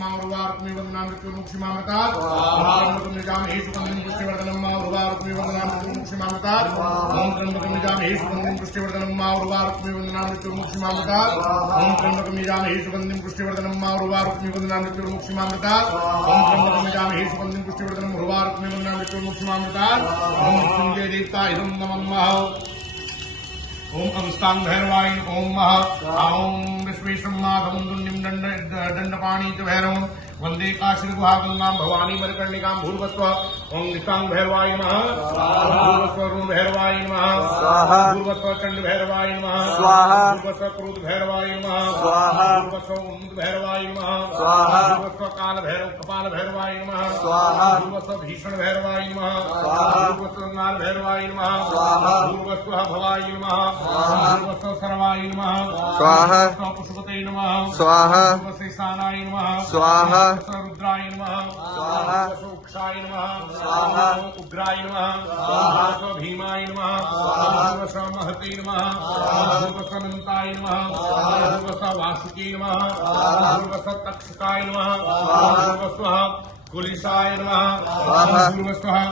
मारुवारुक्मी वंदना मृत्युर्मुक्षिमामृतात् त्र्यंबकं निजामहे सुगन्धिं पुष्टिवर्धनं मारुवारुक्मी वंदना मृत्युर्मुक्षिमामृतात् ओम त्र्यंबकं निजामहे सुगन्धिं पुष्टिवर्धनं मारुवारुक्मी वंदना मृत्युर्मुक्षिमामृतात् ओम त्र्यंबकं निजामहे सुगन्धिं पुष्टिवर्धनं मारुवारुक्मी वंदना मृत्युर्मुक्षिमामृतात् ओम त्र्यंबकं निजामहे सुगन्धिं पुष्टिवर्धनं मारुवारुक्मी वंदना मृत्युर्मुक्षिमामृतात् ओम मृत्युंजय देवता इदं नमः ओम अगस्तांग भैरवाय ओम ओम विश्वेशं माधवं दुंडिं दंडपाणी च भैरवं वंदे काशीगुहागंगां भवानी मणिकर्णिकां भूर्भस्व ओम नितांग भैरवाय नमः भूर्भस्व रुण भैरवाय नमः स्वाहा भूर्भस्व चंड भैरवाय नमः स्वाहा भूर्भस्व क्रोध भैरवाय नमः स्वाहा भूर्भस्व उन्मद भैरवाय नमः स्वाहा भूर्भस्व काल भैरव कपाल भैरवाय नमः स्वाहा भूर्भस्व भीषण भैरवाय नमः स्वाहा भूर्भस्व नाल भैरवाय नमः स्वाहा भूर्भस्व भवाय नमः स्वाहा भूर्भस्व सर्वाय नमः स्वाहा भूर्भस्व पुष्पते नमः स्वाहा भूर्भस्व ईशानाय नमः स्वाहा रुद्राय नमः स्वाहा उक्षाय नमः स्वाहा उग्राय नमः स्वाहा भीमाय नमः स्वाहा महते नमः स्वाहा अनंताय नमः स्वाहा वासुकी नमः स्वाहा तक्षकाय नमः स्वाहा कुलिशाय नमः स्वाहा